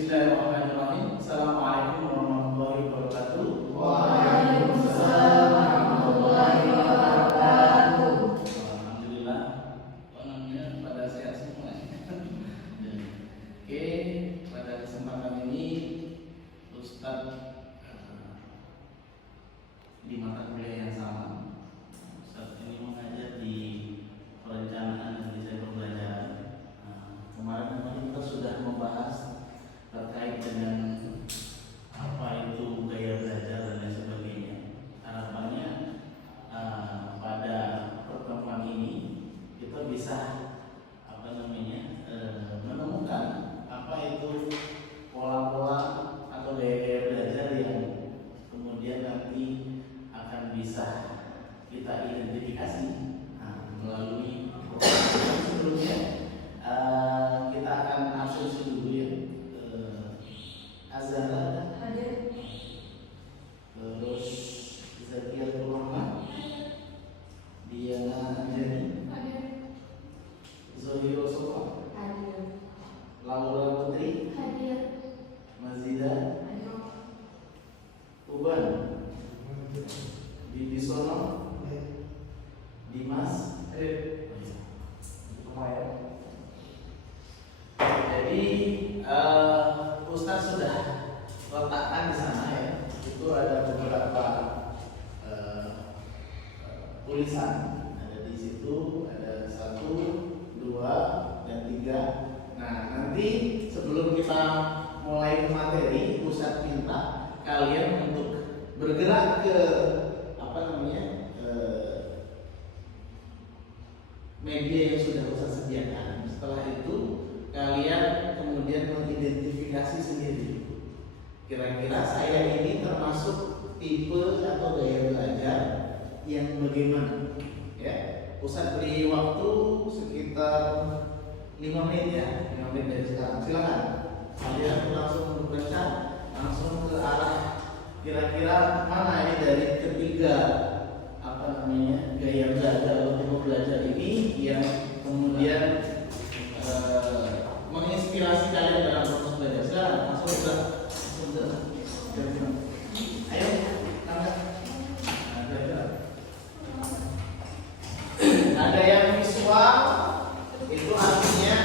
Bismillahirrahmanirrahim. Assalamualaikum warahmatullahi wabarakatuh. Waalaikumsalam warahmatullahi wabarakatuh. Alhamdulillah, pada sehat semua. Oke, pada kesempatan ini Ustadz di mata kuliah yang sama. Ustadz ini mengajar di perencanaan dan desain pembelajaran. Kemarin kita sudah membahas terkait dengan apa itu gaya belajar dan lain sebagainya. Harapannya pada pertemuan ini kita bisa menemukan apa itu pola-pola atau gaya-gaya belajar yang kemudian nanti akan bisa kita identifikasi melalui program sebelumnya. Kita akan absensi dulu ya. Azara hadir, terus Zakiatul Rahman, Diana Anjani hadir, Zohiro Sofa hadir, Laura Putri hadir, Mazida hadir, Uban, Bibi Sono, Dimas hadir. Jadi Ustaz sudah letakkan di sana ya. Itu ada beberapa tulisan. Ada di situ ada 1, 2, dan 3. Nah, nanti sebelum kita mulai ke materi, Ustaz minta kalian untuk bergerak ke media yang sudah Ustaz sediakan. Setelah itu kalian kemudian mengidentifikasi sendiri. Kira-kira saya ini termasuk tipe atau gaya belajar yang bagaimana? Ya, Ustaz beri waktu sekitar 5 menit ya, 5 menit dari sekarang. Silakan. Kalian langsung berbeda, langsung ke arah kira-kira mana ini dari ketiga gaya belajar atau tipe belajar ini yang kemudian menginspirasi kalian dalam proses belajar. Silakan langsung ayo angkat. Ada yang visual, itu artinya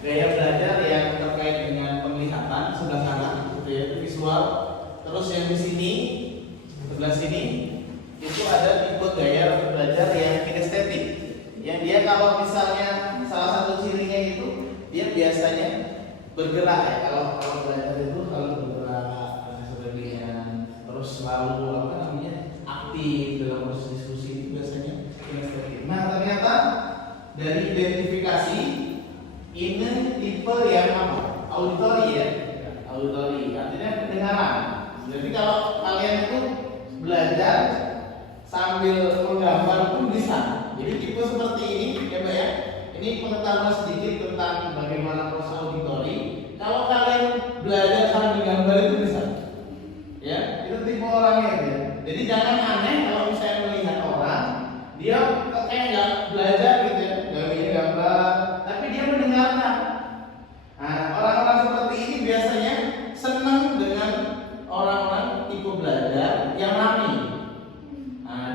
gaya belajar yang terkait dengan penglihatan sebelah kanan, itu ya, visual. Terus yang di sini sebelah sini itu ada tipe gaya belajar yang kinestetik, yang dia kalau misalnya salah satu cirinya itu dia biasanya bergerak ya. Kalau belajar itu kalau bergerak dan sebagainya, terus selalu aktif dalam proses diskusi, itu biasanya kinestetik. Nah, ternyata dari identifikasi ini tipe yang auditory ya, auditory artinya pendengaran. Jadi kalau kalian itu belajar sambil menggambar pun bisa. Jadi tipe seperti ini ya Mbak ya. Ini pengetahuan sedikit tentang bagaimana proses auditori. Kalau kalian belajar sambil gambar itu bisa. Ya, itu tipe orangnya ya. Jadi jangan aneh kalau misalnya melihat orang dia kayak nggak belajar gitu ya, nggak bisa gambar, tapi dia mendengarkan. Nah, orang-orang seperti ini biasanya senang dengan orang-orang tipe belajar yang rapi.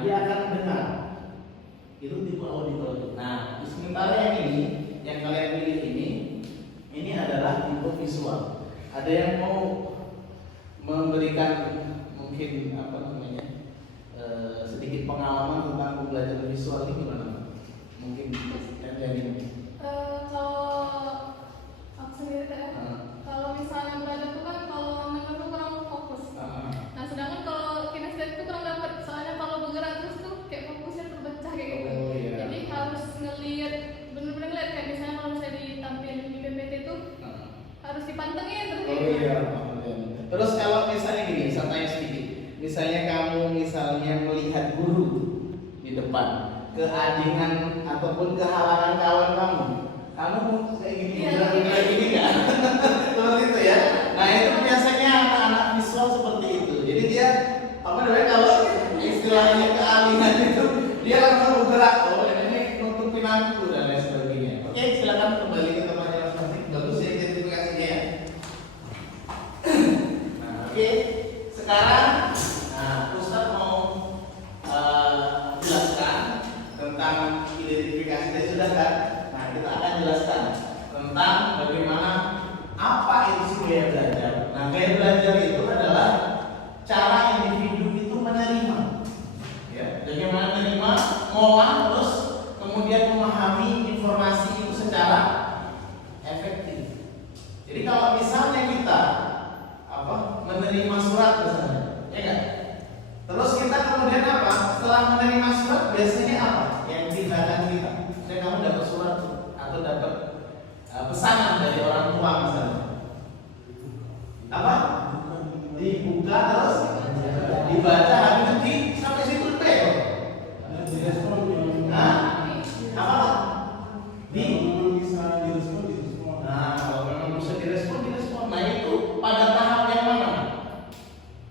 Dia akan mendengar. Itu tipe auditori. Nah, sementara yang ini, yang kalian pilih ini adalah tipe visual. Ada yang mau memberikan mungkin sedikit pengalaman tentang pembelajaran visual ini gimana? Mungkin dari ini. Kalau aku sendiri kalau misalnya belajar itu kan kalau menurut kurang fokus. Nah, sedangkan kalau kinestetik itu kurang dapat. Soalnya kalau bergerak terus tuh kayak fokusnya terpecah kayak gitu. Iya. Jadi harus ngelihat, bener-bener ngeliat kayak misalnya kalau misalnya ditampilin di PPT itu harus dipantengin terus kayak gitu. Iya. Terus kalau misalnya gini, saya tanya sedikit. Misalnya kamu melihat guru di depan, keadingan ataupun kehalangan kawan kamu kayak gini, kayak gini kan? Seperti itu ya. Nah, itu biasanya anak-anak visual seperti itu. Jadi dia kalau istilahnya kealihan itu dia langsung bergerak. Oh, ini nutupin aku dan lain sebagainya. Oke, silakan kembali ke tempatnya masing-masing. Bagus ya identifikasinya ya. Sekarang, Ustaz mau jelaskan tentang identifikasi tadi sudah kan? Nah, kita akan jelaskan tentang bagaimana apa itu sih gaya belajar. Nah, gaya belajar itu adalah cara individu itu menerima, ya, bagaimana menerima, ngolah, terus kemudian memahami informasi itu secara efektif. Jadi kalau misalnya kita menerima surat misalnya, ya kan? Terus kita kemudian apa? Setelah menerima surat biasanya apa yang tindakan kita? Misalnya kamu dapat surat atau dapat pesanan dari orang tua misalnya, apa? Dibuka terus dibaca, habis itu sampai situ deh. Nah, apa? Nah, kalau memang bisa direspon. Nah, itu pada tahap yang mana?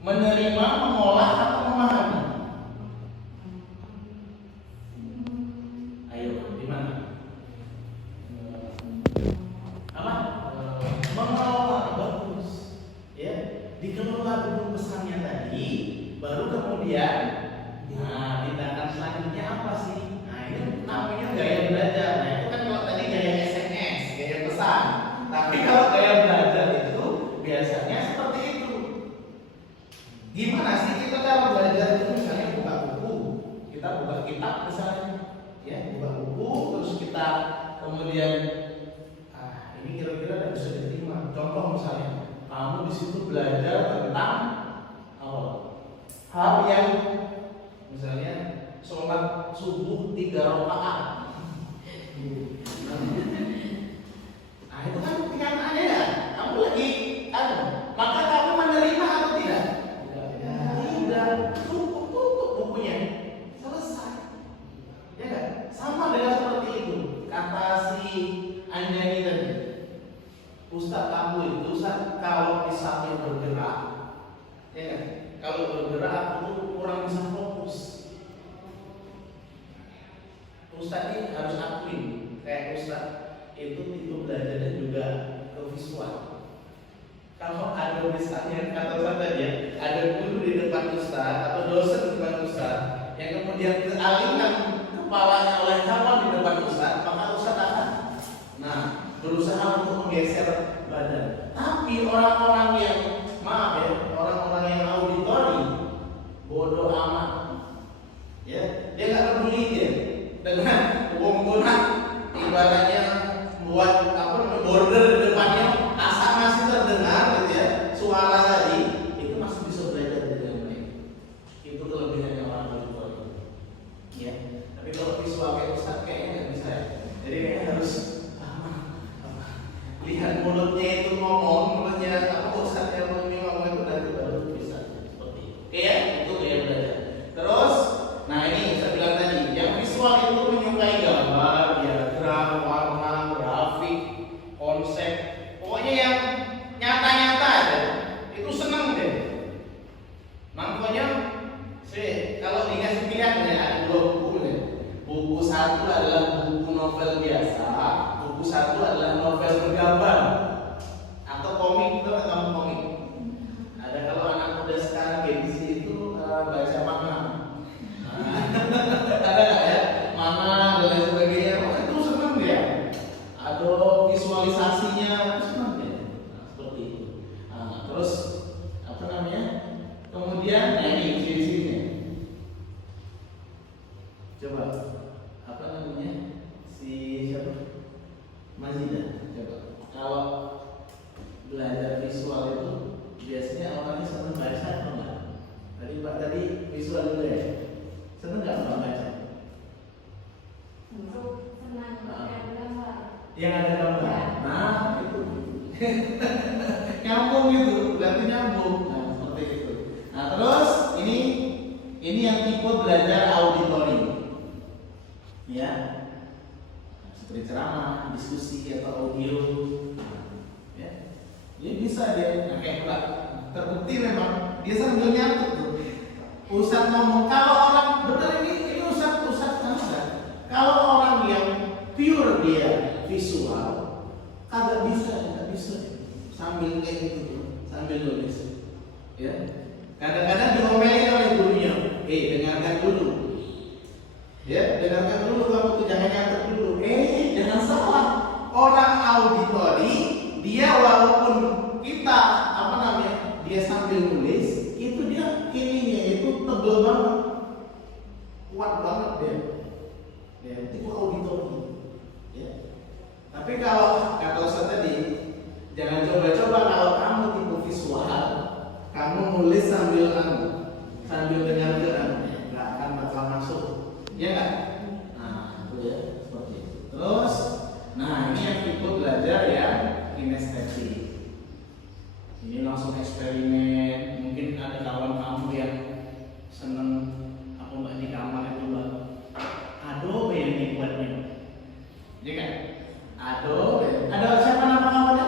Menerima, mengolah, atau memahami? Ayo, di mana? Apa? Mengelola, bagus. Ya, dikelola dulu pesannya tadi, baru kemudian, nah, tindakan selanjutnya apa sih? Nah, ini namanya gaya belajar. Nah, itu kan kalau tadi gaya SMS, gaya pesan. Tapi kalau gaya belajar itu biasanya seperti itu. Gimana sih kita kalau belajar itu? Misalnya buka buku, kita buka kitab misalnya, ya, buka buku, terus kita kemudian, ini kira-kira tidak bisa diterima. Contoh misalnya, kamu di situ belajar tentang hal yang misalnya sholat subuh 3 rakaat. Nah, itu kan kenyataannya ya. Kamu lagi maka kamu menerima atau tidak? Tidak. Tutup bukunya. Selesai. Ya kan? Sama dengan seperti itu. Kata si Anjani tadi. Ustaz kamu itu, Ustaz, kalau misalnya bergerak, ya kan? Kalau bergerak aku tuh kurang bisa fokus. Ustaz ini harus akuin, kayak Ustaz itu belajarnya juga ke visual. Kalau ada misalnya kata Ustaz tadi ya, ada guru di depan Ustaz atau dosen di depan Ustaz yang kemudian teralihkan kepalanya oleh kawan di depan Ustaz, maka Ustaz akan berusaha untuk menggeser badan. Tapi orang-orang yang orang-orang yang auditori bodoh amat, ya, dia nggak peduli dia dengan wong tunat ibaratnya buat border di depannya, asal masih terdengar gitu ya suara tadi, itu masih bisa belajar dengan baik. Itu kelebihannya orang auditori, ya. Tapi kalau visual kayak Ustaz kayaknya nggak bisa ya. Jadi kayaknya harus lihat mulutnya itu ngomong, mulutnya Ustaznya ngomong itu dari baru bisa seperti itu. Oke ya, itu gaya belajar. Terus, nah ini saya bilang tadi, yang visual itu menyukai gambar, diagram, warna, grafik, konsep, pokoknya yang nyata-nyata aja. Itu senang deh. Makanya kalau dikasih pilihan ada 2 buku nih. Buku 1 adalah buku novel biasa, buku 1 adalah novel bergambar atau komik. Itu atau komik. Ada kalau anak muda sekarang gengsi itu baca manga. Ada nggak ya? Manga dan lain sebagainya. Itu senang dia. Ada visualisasinya, senang dia. Seperti itu. Terus apa namanya? Kemudian ini di sini. Coba apa namanya? Siapa? Mazida. Coba. Kalau belajar visual itu biasanya orangnya senang baca atau enggak? Tadi visual dulu ya. Senang nggak orang baca? Senang. Ada gambar. Yang ada gambar. Nah itu nyambung gitu, berarti nyambung. Nah seperti itu. Nah terus ini yang tipe belajar auditori, ya. Seperti ceramah, diskusi atau audio, ya. Dia bisa dia kayak pula terbukti memang dia sambil nyatet tuh. Ustaz ngomong, kalau orang benar ini Ustaz sama enggak? Kalau orang yang pure dia visual, nggak bisa sambil kayak gitu, sambil nulis, ya. Kadang-kadang diomelin oleh gurunya. Dengarkan dulu. Ya, dengarkan dulu, kamu tuh jangan nyatet dulu. Jangan salah. Orang auditori dia walaupun kita apa namanya dia sambil nulis itu dia ininya itu tebel banget, kuat banget dia itu auditori. Ya. Tapi kalau kata Ustaz tadi, jangan coba-coba kalau kamu tipe visual, kamu nulis sambil dengar nggak akan bakal masuk, ya nggak? Nah itu ya seperti itu. Terus, nah ini yang tipe belajar yang kinestetik. Ini langsung eksperimen. Mungkin ada kawan kamu yang seneng apa mbak di kamar itu mbak Adobe yang dibuatnya, ya kan? Adobe. Ada siapa nama kamunya?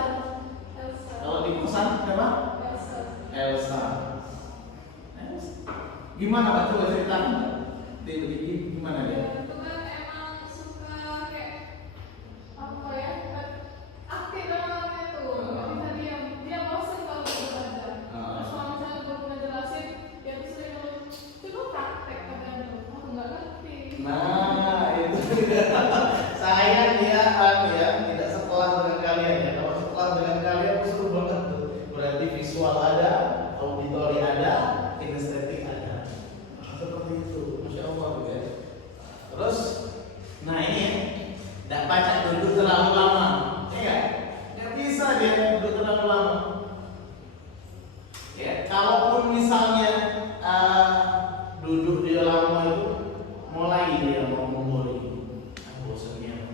Elsa. Kalau di pesan siapa? Elsa. Gimana Pak? Coba ceritakan. Gimana dia? Itu kan emang suka kayak apa ya? Aktif orangnya tuh. Nggak bisa diam. Dia bosan kalau belajar. Terus kalau misalnya gue udah jelasin, dia tuh sering ngomong, coba praktek katanya tuh. Aku nggak ngerti. Nah, itu sayang dia tidak sekelas dengan kalian ya. Kalau sekelas dengan kalian seru banget tuh. Berarti visual ada, auditori ada, kinestetik ada. Seperti itu, masya Allah ya. Terus, nah ini ya, tidak baca duduk terlalu lama, ya kan? Nggak bisa dia duduk terlalu lama. Ya, kalaupun misalnya duduk dia lama itu, mulai dia mau membori, bosannya.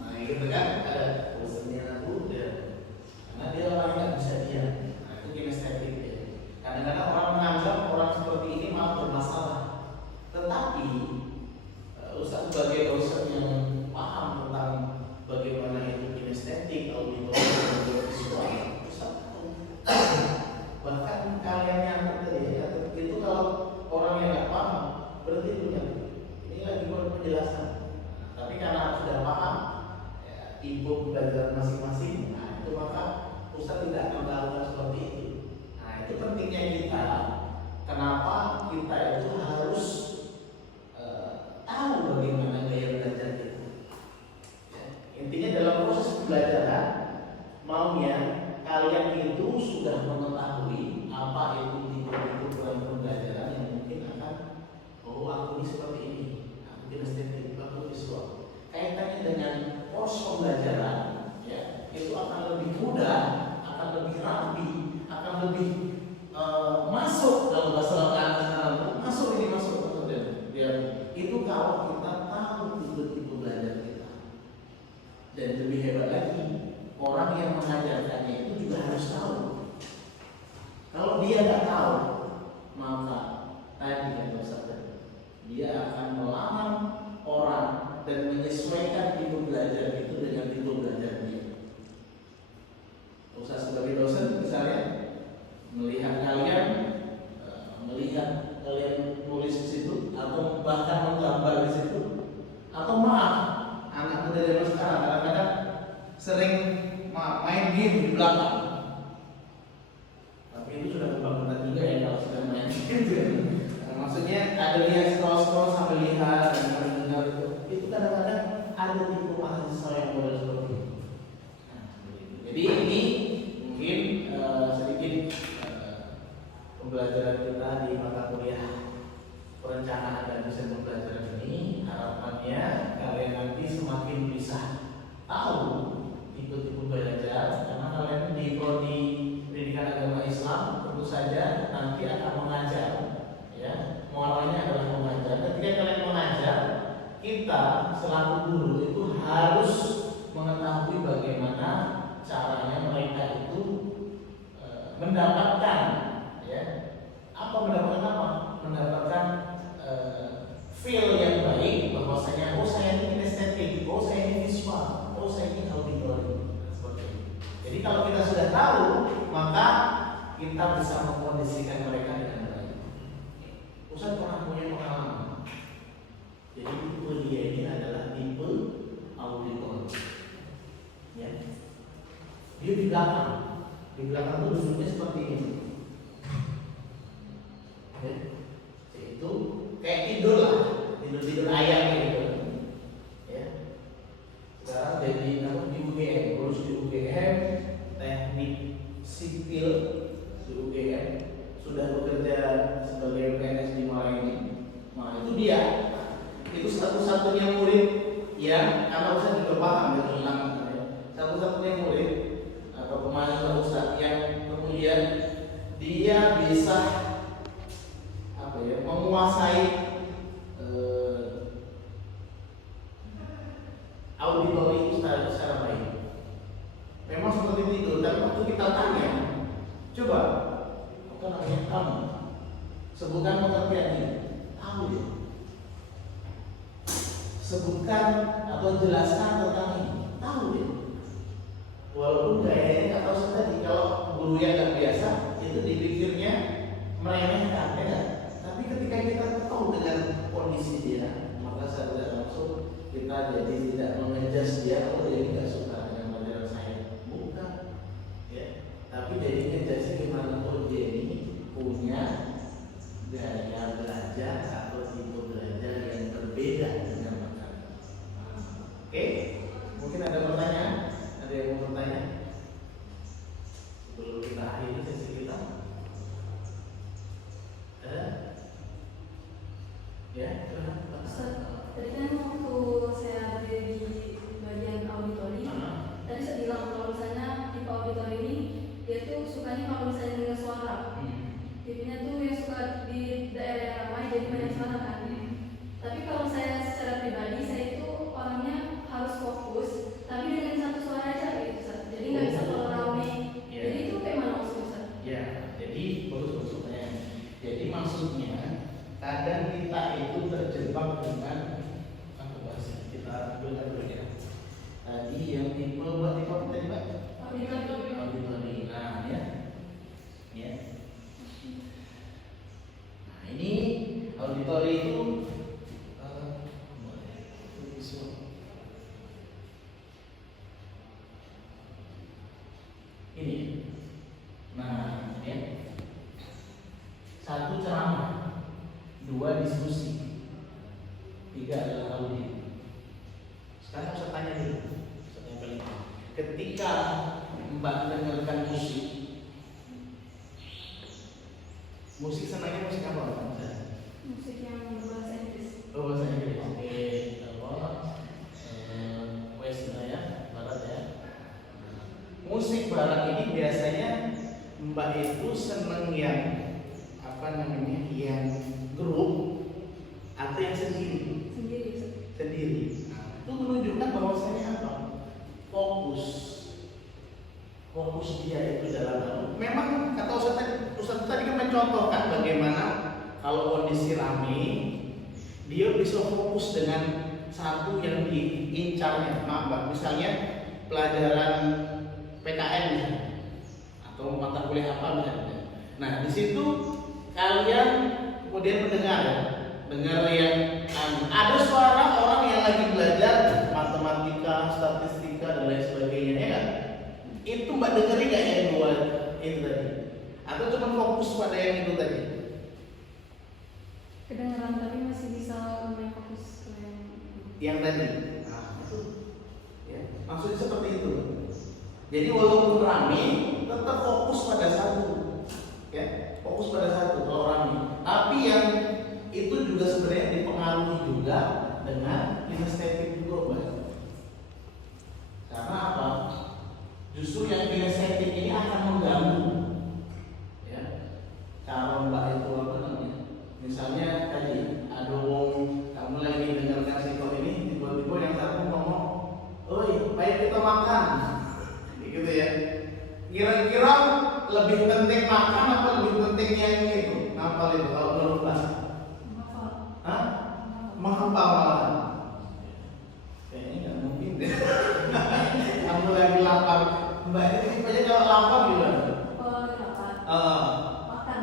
Nah gitu kan, ada bosannya aku dia, karena dia orang nggak bisa diam. Nah itu kinestetik ya. Kadang-kadang orang menganggap orang seperti ini malah bermasalah. Tetapi Ustaz sebagai dosen yang paham tentang bagaimana itu kinestetik, auditori, dan visual, Ustaz tahu. Bahkan kalian yang itu kalau orang yang nggak paham berarti punya ini lagi buat penjelasan. Tapi karena sudah paham ya, ibu belajar masing-masing, nah itu maka Ustaz tidak akan melakukan seperti itu. Nah itu pentingnya kita. Kenapa kita itu harus tahu bagaimana gaya belajar kita. Ya, intinya dalam proses pembelajaran maunya kalian itu sudah mengetahui apa itu tipe-tipe pembelajaran yang mungkin akan aku ini seperti ini, aku kinestetik, aku visual. Kaitannya dengan proses pembelajaran, ya itu akan lebih mudah, akan lebih rapi, akan lebih masuk dalam bahasa sekarang masuk dia itu kalau kita tahu tipe-tipe belajar kita. Dan lebih hebat lagi, orang yang mengajarkannya itu juga harus tahu. Kalau dia nggak tahu, maka tadi kan Ustaz, dia akan melamar orang dan menyesuaikan tipe belajar itu dengan tipe belajar dia. Ustaz sebagai dosen misalnya melihat kalian nulis di situ atau bahkan menggambar di situ, atau maaf anak muda zaman sekarang kadang-kadang sering main game di belakang. Tapi itu sudah kebangetan juga ya kalau sudah main gitu ya. Maksudnya ada lihat scroll sambil lihat dan mendengar itu kadang-kadang ada tipe mahasiswa yang model seperti itu. Jadi ini mungkin sedikit pembelajaran kita di mata kuliah perencanaan dan desain pembelajaran ini. Harapannya kalian nanti semakin bisa tahu tipe-tipe belajar, karena kalian di prodi pendidikan agama Islam tentu saja nanti akan mengajar, ya mualanya adalah mengajar. Ketika kalian mengajar, kita selaku guru itu harus mengetahui bagaimana caranya mereka itu mendapatkan, ya mendapatkan feel yang baik bahwasanya saya ini kinestetik, saya ini visual, saya ini auditori. Seperti itu. Jadi kalau kita sudah tahu, maka kita bisa mengkondisikan mereka dengan baik. Ustaz pernah punya pengalaman. Jadi tipe dia ini adalah tipe auditori. Ya. Dia di belakang itu duduknya seperti ini. Ya. Itu kayak tidur lah, tidur ayam gitu. Ya. Sekarang jadi di UGM, lulus di UGM, teknik sipil di UGM, sudah bekerja sebagai PNS di Malayani. Nah itu dia, itu satu-satunya murid yang karena Ustaz juga paham tentang satu-satunya murid atau pemaham Ustaz yang kemudian dia bisa menguasai auditori itu secara baik. Memang seperti itu. Dan waktu kita tanya, coba apa namanya kamu sebutkan pekerjaan ini, tahu ya. Sebutkan atau jelaskan tentang ini, tahu ya. Walaupun gayanya nggak tahu tadi, kalau guru yang nggak biasa itu dipikirnya meremehkan, ya. Tapi ketika kita tahu dengan kondisi dia, maka secara langsung kita jadi tidak mengejas dia, oh dia tidak suka dengan pelajaran saya, bukan, ya. Tapi jadi ngejasnya gimana, oh dia ini punya gaya belajar atau tipe belajar yang berbeda dengan mereka. Oke, mungkin ada pertanyaan, ada yang mau bertanya sebelum kita akhiri sesi kita? Ada? Ya, Ustaz, tadi kan waktu saya ada di bagian auditori, tadi saya bilang kalau misalnya di auditori ini dia tuh sukanya kalau misalnya dengar suara. Jadinya tuh yang suka di daerah yang ramai jadi banyak suara kan. Tapi kalau saya secara pribadi saya itu orangnya harus fokus, tapi dengan satu suara aja gitu Ustaz. Jadi nggak bisa kalau ramai. Jadi itu kayak mana maksudnya Ustaz? Ya, jadi bagus pertanyaan. Jadi maksudnya kadang kita itu terjebak dengan apa bahasa kita dengar dulu ya. Tadi yang tipe tadi Pak? Auditori. Nah, ya. Ya. Nah, ini auditori itu visual. Ini. Nah, ya. Satu ceramah, dua diskusi, tiga adalah audit. Sekarang saya tanya dulu, ketika Mbak dengarkan musik senangnya musik apa? Musik yang berbahasa Inggris. Oh, bahasa Inggris. Oke, West ya, Barat ya. Musik Barat ini biasanya Mbak itu seneng yang apa namanya, yang grup atau yang sendiri? Sendiri. Nah, itu menunjukkan bahwasanya apa? Fokus dia itu dalam memang kata Ustaz tadi kan mencontohkan bagaimana kalau kondisi ramai dia bisa fokus dengan satu yang diincarnya. Maaf, misalnya pelajaran PKN misalnya, atau mata kuliah apa misalnya. Nah, di situ kalian kemudian mendengar yang ada suara orang yang lagi belajar matematika, statistika dan lain sebagainya, ya kan? Itu Mbak dengerin nggak yang dua itu tadi? Atau cuma fokus pada yang itu tadi? Kedengeran tapi masih bisa main fokus ke yang tadi. Nah, itu. Ya, maksudnya seperti itu. Jadi walaupun ramai, tetap fokus pada satu. Ya, fokus pada satu kalau ramai. Tapi yang itu juga sebenarnya dipengaruhi juga dengan kinestetik juga, Mbak. Karena apa? Justru yang kinestetik ini akan mengganggu. Ya, kalau Mbak itu apa namanya? Misalnya tadi ada kamu lagi dengarkan sikot ini, tiba-tiba yang satu ngomong, "Oi, baik kita makan." Gitu ya. Kira-kira lebih penting makan apa lebih penting yang itu? Ngapal itu kalau menurut Mas? Hah? Menghafal malah. Kayaknya nggak mungkin deh. Kamu lagi lapar, Mbak ini aja kalau lapar gimana? Makan.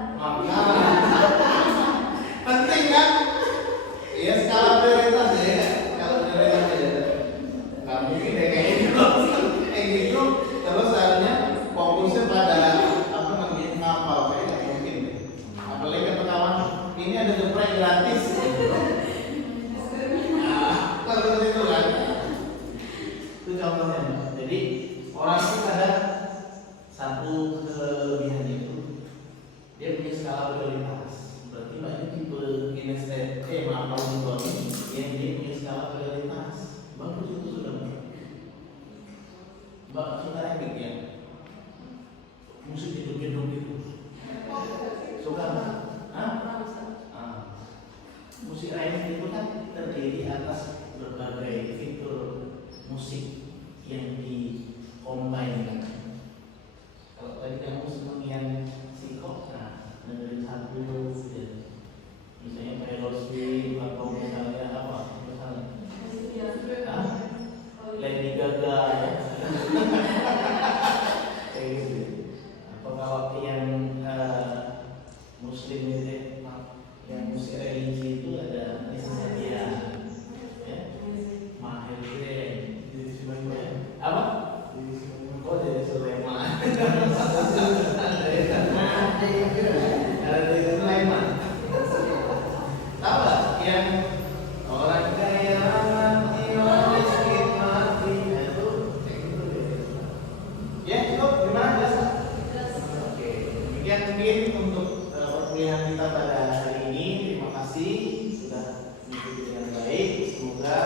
Penting kan? Ya skala prioritas ya. Skala prioritas ya. Kamu ini kayak gitu, terus harusnya fokusnya pada apa namanya ngapal, kayak nggak mungkin deh. Apalagi kan kawan kelebihannya itu dia punya skala prioritas. Berarti banyak tipe kinestetik, auditori yang dia punya skala prioritas. Bagus itu sudah. Mbak suka efek ya? Musik gedung-gedung gitu. Suka nggak? Hah? Musik remix itu kan terdiri atas berbagai fitur musik yang dikombinkan. Kalau tadi kamu seneng yang psikop, nah dengerin satu ya. Misalnya Taylor Swift atau misalnya apa? Misalnya Lady Gaga ya. Kayak gitu. Atau kalau yang Muslim itu yang musik religi itu ada Islamia ya, Mahir apa? Oh dari Sulaiman. Dari Sulaiman. Tahu nggak yang orang kaya mati orang miskin mati itu? Ya cukup gimana jelas? Oke, demikian mungkin untuk perkuliahan kita pada hari ini. Terima kasih sudah mengikuti dengan baik. Semoga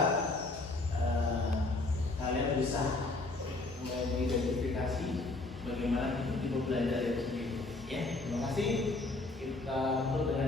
kalian bisa mulai mengidentifikasi bagaimana kita belajar itu sendiri. Ya, terima kasih. Kita tutup.